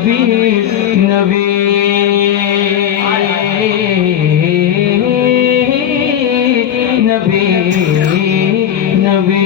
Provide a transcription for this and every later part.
نبی نبی نبی نبی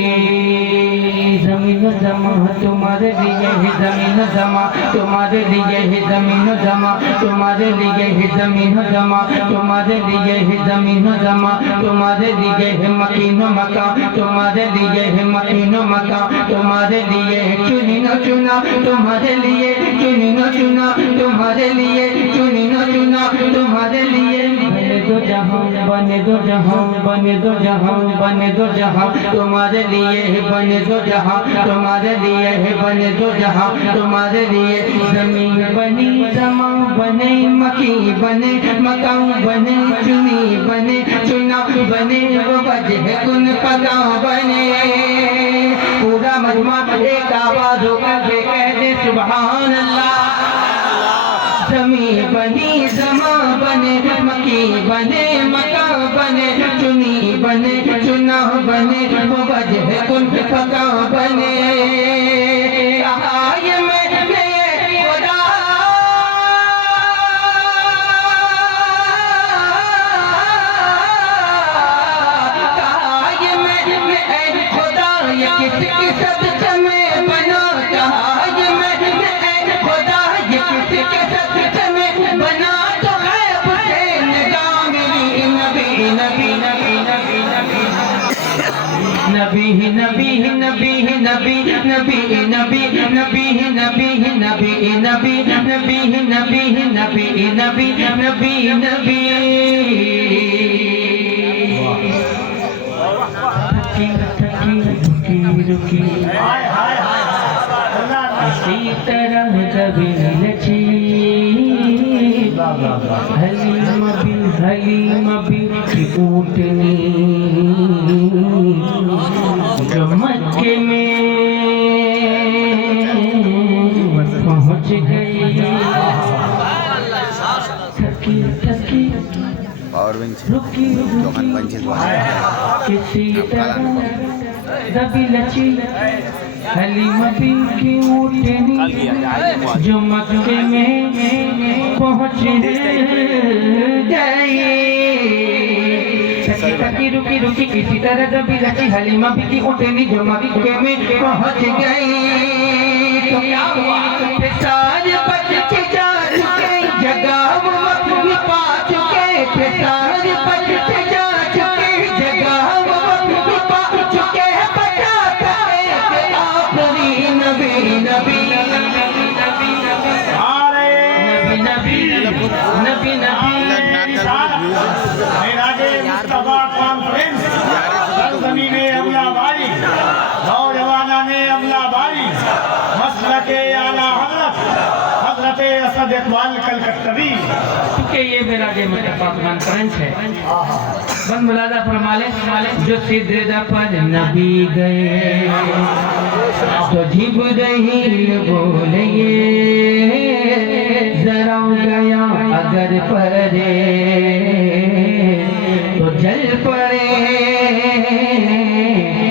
زمین و زمان تمہارے لیے ہے زمین و زمان تمہارے لیے ہے زمین و زمان تمہارے لیے ہے زمین و زمان تمہارے لیے ہے زمین و زمان تمہارے لیے ہے مکین و مکان تمہارے لیے ہے مکین و مکان تمہارے لیے چنی نہ چنا تمہارے لیے چنی نہ چنا تمہارے لیے چنی نہ چنا تمہارے لیے بنے دو جہاں بنے دو جہاں بنے دو جہاں بنے دو جہاں تمہارے لیے ہے بنے دو جہاں تمہارے لیے ہے بنے دو جہاں تمہارے لیے زمین بنی زمان بنے مکی بنے مکان بنے چنی بنے چنا بنے وہ وجہ کن پتا بنے پورا مجمع ایک آواز ہو کر کے کہہ دے سبحان اللہ زمین بنی زمان بنے مکی بنے مکان بنے چنی بنے چنا بنے وہ وجہ کن پتا بنے آئے میں خدا آئے میں خدا یہ کس کی صدقہ میں بنا آئے میں خدا یہ کس کے صدقہ میں بنا تو غیب سے نگاہ میری نبی نبی نبی نبی نبی نبی نبی نبی نبی نبی نبی نبی نبی نبی نبی نبی نبی نبی نبی رکی اسی طرح کبھی لچی حلیم بھی کی اونٹنی جو مکے میں پہنچ گئی تھکی تھکی رکی کسی طرح کبھی لچی حلیم بھی کی اونٹنی جو مکے میں پہنچ گئی تھکی رکی رکی کسی طرح کبھی لچی حلیمہ بھی کی اونٹنی جو مکے میں پہنچ گئی تو کیا ہوا سارے بچے جا چکے جگہ وہ وقت پا چکے تھے سارے بچے جا چکے جگہ وہ وقت پا چکے بچا کرے آخری نبی نبی نبی مصطفیٰ کانفرنس سرزمین اولیاء باری نوجوانان اولیاء باری مسلک اعلیٰ حضرت اسد اقبال کلکتوی کیونکہ یہ میرا جو متفق کانفرنس ہے بس ملازہ فرما لے جو سجدہ پر نبی گئے تو جبرائیل بولے ذرا گیا اگر پردے تو جل پڑے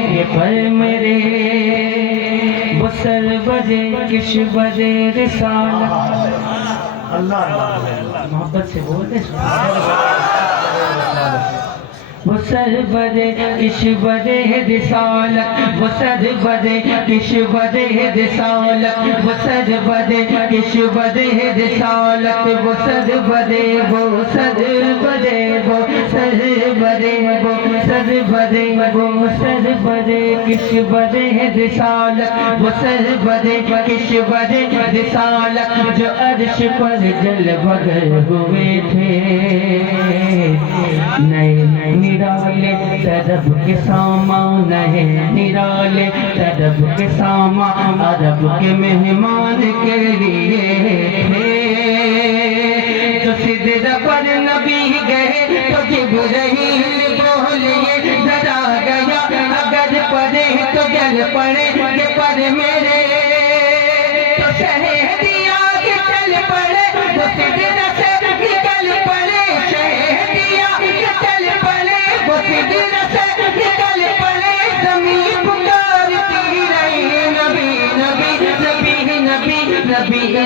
یہ پر میرے بسر بجے کش بجے رسالت اللہ محبت سے بولتے بسر بجے کش بجے رسالت بسر بجے کش بجے رسالت بسر بجے کش بجے رسالت بسر بجے بسر بجے بسر بجے بسر بجے بسر بجے کش بجے رسالت بسر بجے کش بجے رسالت جو عرش پر جل بگر ہوئے تھے نئے نرالے طرب کے سامان ہے نرالے طرب کے سامان عرب کے مہمان کے لیے تھے جو سجدہ پر نبی گئے تو جبرائیل بولے ذرا گیا اگر پڑے تو جل پڑے کہ پر میرے تو شہدیا کے چل پڑے تو سجدہ سے نکل پڑے شہدیا کے چل پڑے وہ سجدہ سے نکل پڑے زمین پکارتی رہی نبی نبی نبی نبی نبی